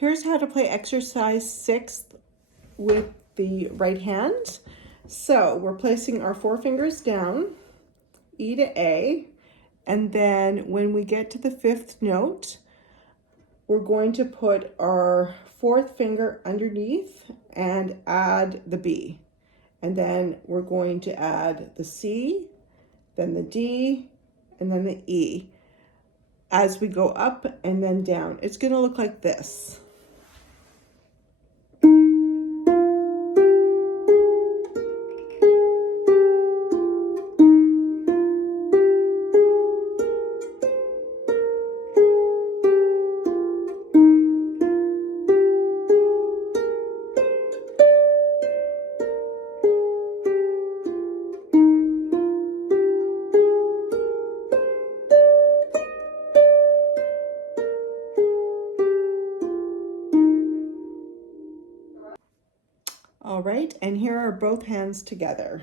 Here's how to play exercise 6 with the right hand. So we're placing our 4 fingers down, E to A, and then when we get to the 5th note, we're going to put our 4th finger underneath and add the B. And then we're going to add the C, then the D, and then the E as we go up and then down. It's going to look like this. All right, and here are both hands together.